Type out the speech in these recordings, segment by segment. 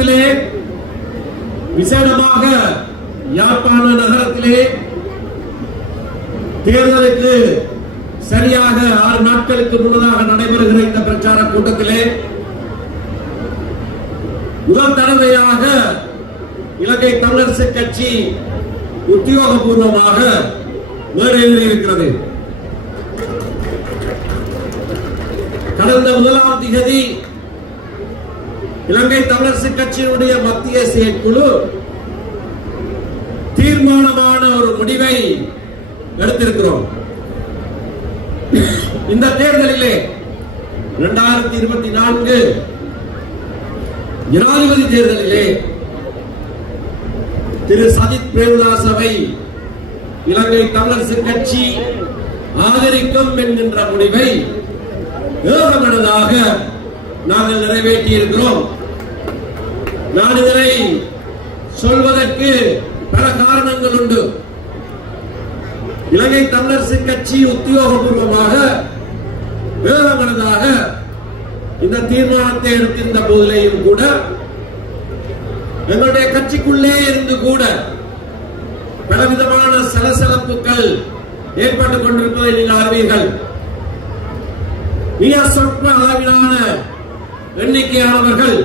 கூட்டத்திலே விசேடமாக யாழ்ப்பாண நகரத்திலே தேர்தலுக்கு சரியாக 6 நாட்களுக்கு முன்னதாக நடைபெறுகிற இந்த பிரச்சார கூட்டத்திலே முதல் தடவையாக இலங்கை தமிழரசு கட்சி உத்தியோகபூர்வமாக மேடையில் இருக்கிறது. கடந்த 1ஆம் தேதி இலங்கை தமிழரசு கட்சியினுடைய மத்திய செயற்குழு தீர்மானமான ஒரு முடிவை எடுத்திருக்கிறோம். இந்த தேர்தலிலே 2024 ஜனாதிபதி தேர்தலிலே திரு சஜித் பிரேமதாசவை இலங்கை தமிழரசு கட்சி ஆதரிக்கும் என்கின்ற முடிவை ஏகமனதாக நாங்கள் நிறைவேற்றி இருக்கிறோம். நான் இதனை சொல்வதற்கு பல காரணங்கள் உண்டு. இலங்கை தமிழரசு கட்சி உத்தியோகபூர்வமாக ஏகமனதாக இந்த தீர்மானத்தை எடுத்திருந்த போதிலேயும் கூட எங்களுடைய கட்சிக்குள்ளே இருந்து கூட பலவிதமான சலசலப்புகள் ஏற்பட்டுக் கொண்டிருப்பதை நீங்கள் அறிவீர்கள். மிக சொற்ப அளவிலான எண்ணிக்கையானவர்கள்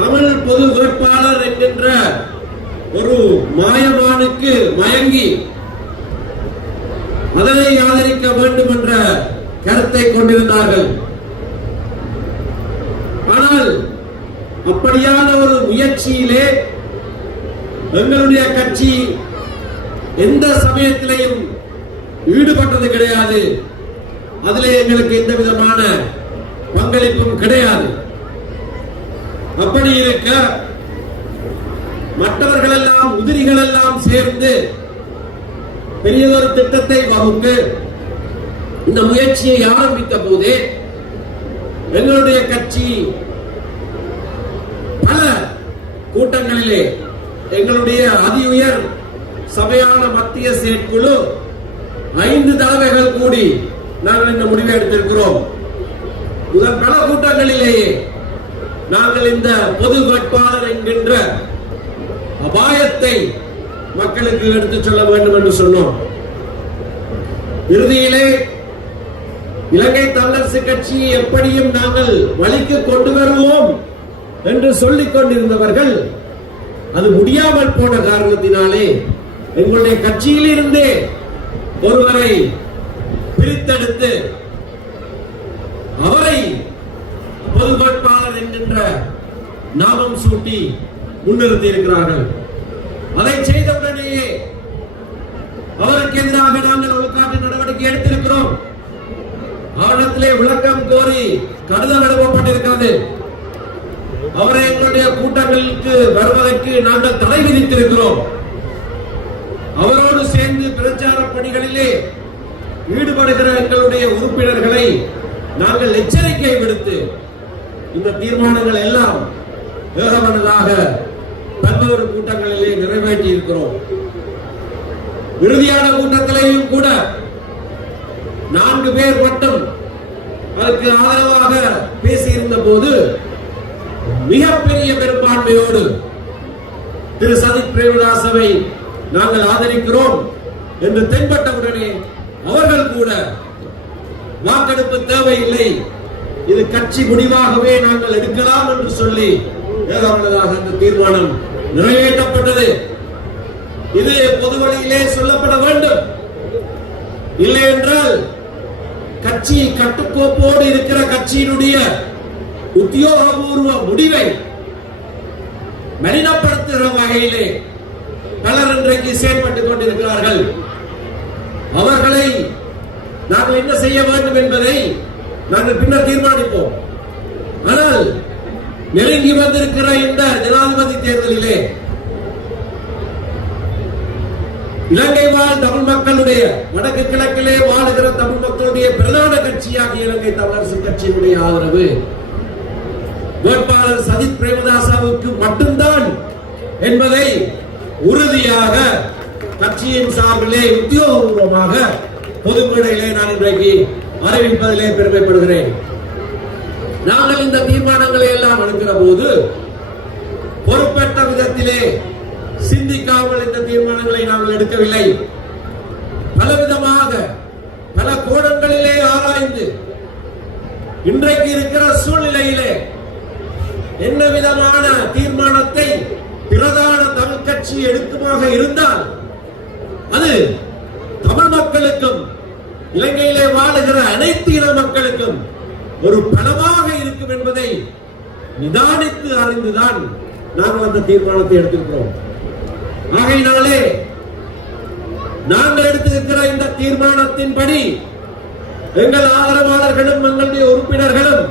தமிழ் பொது வேட்பாளர் என்கின்ற ஒரு மாயமானுக்கு மயங்கி அதனை ஆதரிக்க வேண்டும் என்ற கருத்தை கொண்டிருந்தார்கள். ஆனால் அப்படியான ஒரு முயற்சியிலே எங்களுடைய கட்சி எந்த சமயத்திலையும் ஈடுபட்டது கிடையாது. அதிலே எங்களுக்கு எந்த விதமான பங்களிப்பும் கிடையாது. அப்படி இருக்க மற்றவர்கள் எல்லாம் உதிரிகள் எல்லாம் சேர்ந்து பெரியதொரு திட்டத்தை வகுத்து இந்த முயற்சியை ஆரம்பித்த போதே எங்களுடைய கட்சி பல கூட்டங்களிலே எங்களுடைய அதி உயர் சபையான மத்திய செயற்குழு 5 தடவைகள் கூடி நாங்கள் இந்த முடிவை எடுத்திருக்கிறோம். முதல் பல கூட்டங்களிலேயே நாங்கள் இந்த பொது வேட்பாளர் என்கின்ற அபாயத்தை மக்களுக்கு எடுத்துச் சொல்ல வேண்டும் என்று சொன்னோம். இறுதியிலே இலங்கை தமிழரசு கட்சி எப்படியும் நாங்கள் வழிக்கு கொண்டு வருவோம் என்று சொல்லிக் கொண்டிருந்தவர்கள் அது முடியாமல் போன காரணத்தினாலே எங்களுடைய கட்சியில் இருந்தே ஒருவரை பிரித்தெடுத்து அவரை பொது வேட்பாளர் என்கின்ற நாமம் சூட்டி முன்னிறுத்தி இருக்கிறார்கள். அதை செய்தவுடனேயே அவருக்கு எதிராக நாங்கள் ஒழுக்காட்டு நடவடிக்கை எடுத்திருக்கிறோம். அவரிடத்திலே விளக்கம் கோரி கடிதம் எழுதப்பட்டிருக்கிறது. அவரை எங்களுடைய கூட்டங்களுக்கு வருவதற்கு நாங்கள் தடை விதித்திருக்கிறோம். அவரோடு சேர்ந்து பிரச்சார பணிகளிலே ஈடுபடுகிற எங்களுடைய உறுப்பினர்களை நாங்கள் எச்சரிக்கை விடுத்து இந்த தீர்மானங்கள் எல்லாம் ஏகமனதாக பல்வேறு கூட்டங்களிலே நிறைவேற்றி இருக்கிறோம். இறுதியான கூட்டத்திலேயும் கூட 4 பேர் மட்டும் அதற்கு ஆதரவாக பேசியிருந்த போது மிகப்பெரிய பெரும்பான்மையோடு திரு சஜித் பிரேமதாசவை நாங்கள் ஆதரிக்கிறோம் என்று தென்பட்டவுடனே அவர்கள் கூட வாக்கெடுப்பு தேவையில்லை, இது கட்சி முடிவாகவே நாங்கள் எடுக்கலாம் என்று சொல்லி ஏகமனதாக இந்த தீர்மானம் நிறைவேற்றப்பட்டது. இது பொது வழியிலே சொல்லப்பட வேண்டும். இல்லை என்றால் கட்சி கட்டுக்கோப்போடு இருக்கிற கட்சியினுடைய உத்தியோகபூர்வ முடிவை மலினப்படுத்துகிற வகையிலே பலர் இன்றைக்கு செயல்பட்டுக் கொண்டிருக்கிறார்கள். அவர்களை நாங்கள் என்ன செய்ய வேண்டும் என்பதை நாங்கள் பின்னர் தீர்மானிப்போம். ஆனால் நெருங்கி வந்திருக்கிற இந்த ஜனாதிபதி தேர்தலிலே இலங்கை வாழ் தமிழ் மக்களுடைய வடக்கு கிழக்கிலே வாழுகிற தமிழ் மக்களுடைய பிரதான கட்சியாக இலங்கை தமிழரசு கட்சியினுடைய ஆதரவு வேட்பாளர் சஜித் பிரேமதாசவுக்கு மட்டும்தான் என்பதை உறுதியாக கட்சியின் சார்பிலே உத்தியோகபூர்வமாக பொது மேடையிலே நான் இன்றைக்கு அறிவிப்பதிலே பெருமைப்படுகிறேன். நாங்கள் இந்த தீர்மானங்களை எல்லாம் எடுக்க இருக்கிற போது பொறுப்பற்ற விதத்திலே சிந்திக்காமல் இந்த தீர்மானங்களை நாங்கள் எடுக்கவில்லை. பலவிதமாக பல கோணங்களிலே ஆராய்ந்து இன்றைக்கு இருக்கிற சூழ்நிலையிலே என்ன விதமான தீர்மானத்தை பிரதான தமிழ் கட்சி எடுக்குமாக இருந்தால் அது தமிழ் மக்களுக்கும் இலங்கையிலே வாழுகிற அனைத்து இன மக்களுக்கும் ஒரு பலமாக இருக்கும் என்பதை நிதானித்து அறிந்துதான் நாங்கள் அந்த தீர்மானத்தை எடுத்திருக்கிறோம். ஆகையினாலே நாங்கள் எடுத்திருக்கிற இந்த தீர்மானத்தின்படி எங்கள் ஆதரவாளர்களும் எங்களுடைய உறுப்பினர்களும்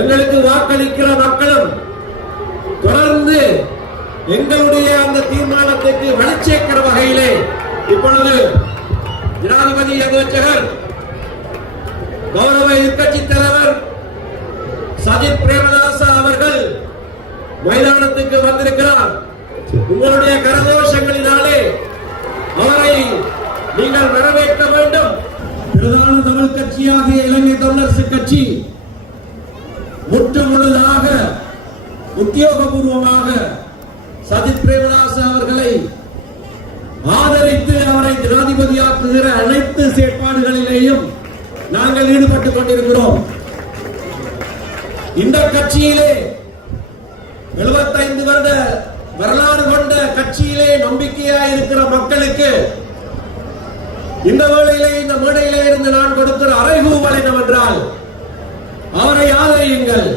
எங்களுக்கு வாக்களிக்கிற மக்களும் தொடர்ந்து எங்களுடைய அந்த தீர்மானத்திற்கு வலுச்சேர்க்கிற வகையிலே இப்பொழுது ஜனாதிபதி அமைச்சர் கௌரவ எதிர்க்கட்சி தலைவர் சஜித் பிரேமதாச அவர்கள் மைதானத்துக்கு வந்திருக்கிறார். உங்களுடைய கரகோஷங்களினாலே அவரை நீங்கள் வரவேற்க வேண்டும். பிரதான தமிழ் கட்சியாகிய இலங்கை தமிழரசு கட்சி முற்றுமுழுதாக உத்தியோகபூர்வமாக சஜித் பிரேமதாச அவர்களை ஆதரித்து அவரை ஜனாதிபதியாக்குகிற அனைத்து செயற்பாடுகளிலேயும் நாங்கள் ஈடுபட்டுக் கொண்டிருக்கிறோம். இந்த கட்சியிலே 75 வருட வரலாறு கொண்ட கட்சியிலே நம்பிக்கையாய் இருக்கிற மக்களுக்கு இந்த வேளையிலே இந்த மேடையிலே இருந்து நான் கொடுக்கிற அறைகூவல் என்னவென்றால் அவரை ஆதரியுங்கள்.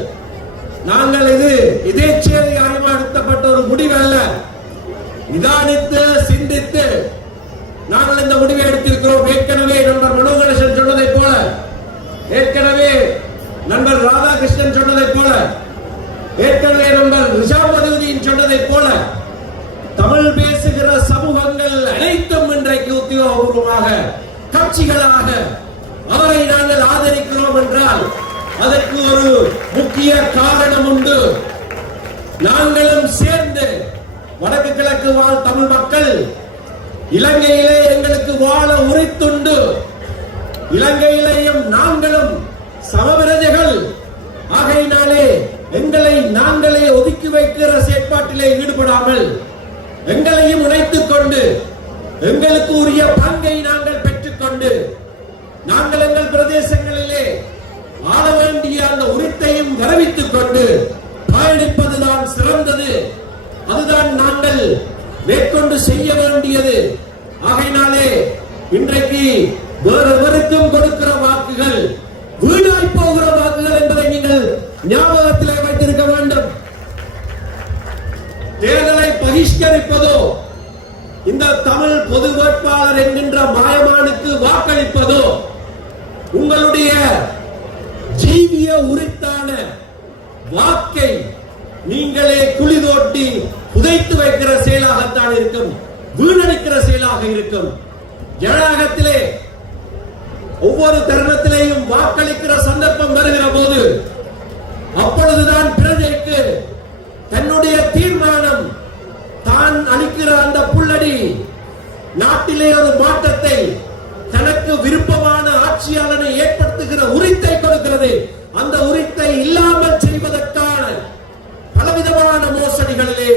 நாங்கள் இது எதேச்சையாக எடுக்கப்பட்ட ஒரு முடிவல்ல. நிதானித்து சிந்தித்து நாங்கள் இந்த முடிவை எடுத்திருக்கிறோம். ஏற்கனவே நண்பர் மனோகரேசன் சொன்னதை போல, ஏற்கனவே நண்பர் ராதாகிருஷ்ணன் சொன்னதை போல, ஏற்கனவே நண்பர் ரிஷாபதியின் சொன்னதை போல தமிழ் பேசுகிற சமூகங்கள் அனைத்தும் இன்றைக்கு உத்தியோகபூர்வமாக கட்சிகளாக அவரை நாங்கள் ஆதரிக்கிறோம் என்றால் அதற்கு ஒரு முக்கிய காரணம் உண்டு. நாங்களும் சேர்ந்து வடக்கு கிழக்கு வாழ் தமிழ் மக்கள் இலங்கையிலே எங்களுக்கு வாழ உரித்துண்டு. இலங்கையிலேயும் நாங்களும் சமவிரதைகள். ஆகையினாலே எங்களை நாங்களே ஒதுக்கி வைக்கிற செயற்பாட்டிலே ஈடுபடாமல் எங்களையும் இணைத்துக் கொண்டு எங்களுக்கு உரிய பங்கை நாங்கள் பெற்றுக்கொண்டு நாங்கள் எங்கள் பிரதேசங்களிலே ஆள வேண்டிய அந்த உரித்தையும் வரவித்துக் கொண்டு பயணிப்பதுதான் சிறந்தது. அதுதான் நாங்கள் மேற்கொண்டு செய்ய வேண்டியது. ஆகையினாலே இன்றைக்கு வேறொருவருக்கும் கொடுக்கிற வாக்குகள் வீணாய் போகிற வாக்குகள் என்பதை நீங்கள் ஞாபகத்திலே வைத்திருக்க வேண்டும். தேர்தலை பகிஷ்கரிப்பதோ இந்த தமிழ் பொது வேட்பாளர் என்கின்ற மாயமானுக்கு வாக்களிப்பதோ உங்களுடைய ஜீவிய உரித்தான வாக்கை நீங்களே குழி தோட்டி புதைத்து வைக்கிற செயலாகத்தான் இருக்கும், வீணடிக்கிற செயலாக இருக்கும். ஜனநாயகத்திலே ஒவ்வொரு தருணத்திலேயும் வாக்களிக்கிற சந்தர்ப்பம் வருகிற போது அப்பொழுதுதான் பிரஜைக்கு தன்னுடைய தீர்மானம் தான் அளிக்கிற அந்த புள்ளடி நாட்டிலே ஒரு மாற்றத்தை தனக்கு விருப்பமான ஆட்சியாளனை ஏற்படுத்துகிற உரித்தை கொடுக்கிறது. அந்த உரித்தை இல்லாமல் செய்வதற்கான பலவிதமான மோசடிகளிலே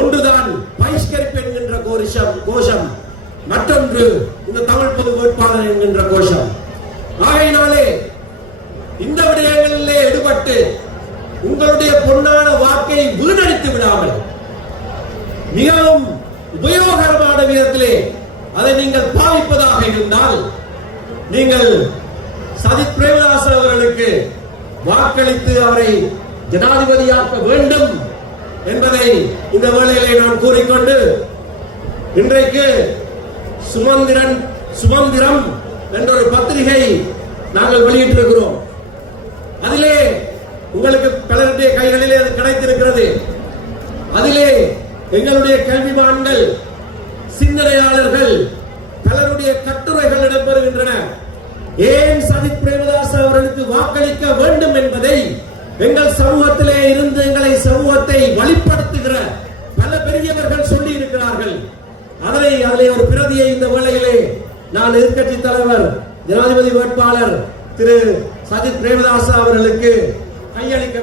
ஒன்றுதான் பகிஷ்கரிப்பு என்கின்ற கோஷம், மற்றொன்று இந்த தமிழ் பொது வேட்பாளர் என்கின்ற கோஷம். ஆகையினாலே இந்த விடயங்களிலே ஈடுபட்டு உங்களுடைய பொன்னான வாக்கை வீணடித்து விடாமல் மிகவும் உபயோகரமான விதத்திலே அதை நீங்கள் பாவிப்பதாக இருந்தால் நீங்கள் சஜித் பிரேமதாச அவர்களுக்கு வாக்களித்து அவரை ஜனாதிபதியாக்க வேண்டும் என்பதை இந்த வேளையிலே நான் கூறிக்கொண்டு இன்றைக்கு சுமந்திரம் என்ற ஒரு பத்திரிகை நாங்கள் வெளியிட்டிருக்கிறோம். அதிலே உங்களுக்கு பலருடைய கைகளிலே அது கிடைத்திருக்கிறது. அதிலே எங்களுடைய கல்விமான்கள், சிந்தனையாளர்கள் பலருடைய கட்டுரைகள் இடம்பெறுகின்றன. ஏன் சஜித் பிரேமதாச அவர்களுக்கு வாக்களிக்க வேண்டும் என்பதை எங்கள் சமூகத்திலே இருந்து எங்களை சமூகத்தை வழிப்படுத்துகிற பல பெரியவர்கள் சொல்லி இருக்கிறார்கள். அதிலே ஒரு பிரதியை இந்த வேளையிலே நான் எதிர்க்கட்சி தலைவர் ஜனாதிபதி வேட்பாளர் திரு சஜித் பிரேமதாச அவர்களுக்கு கையளிக்க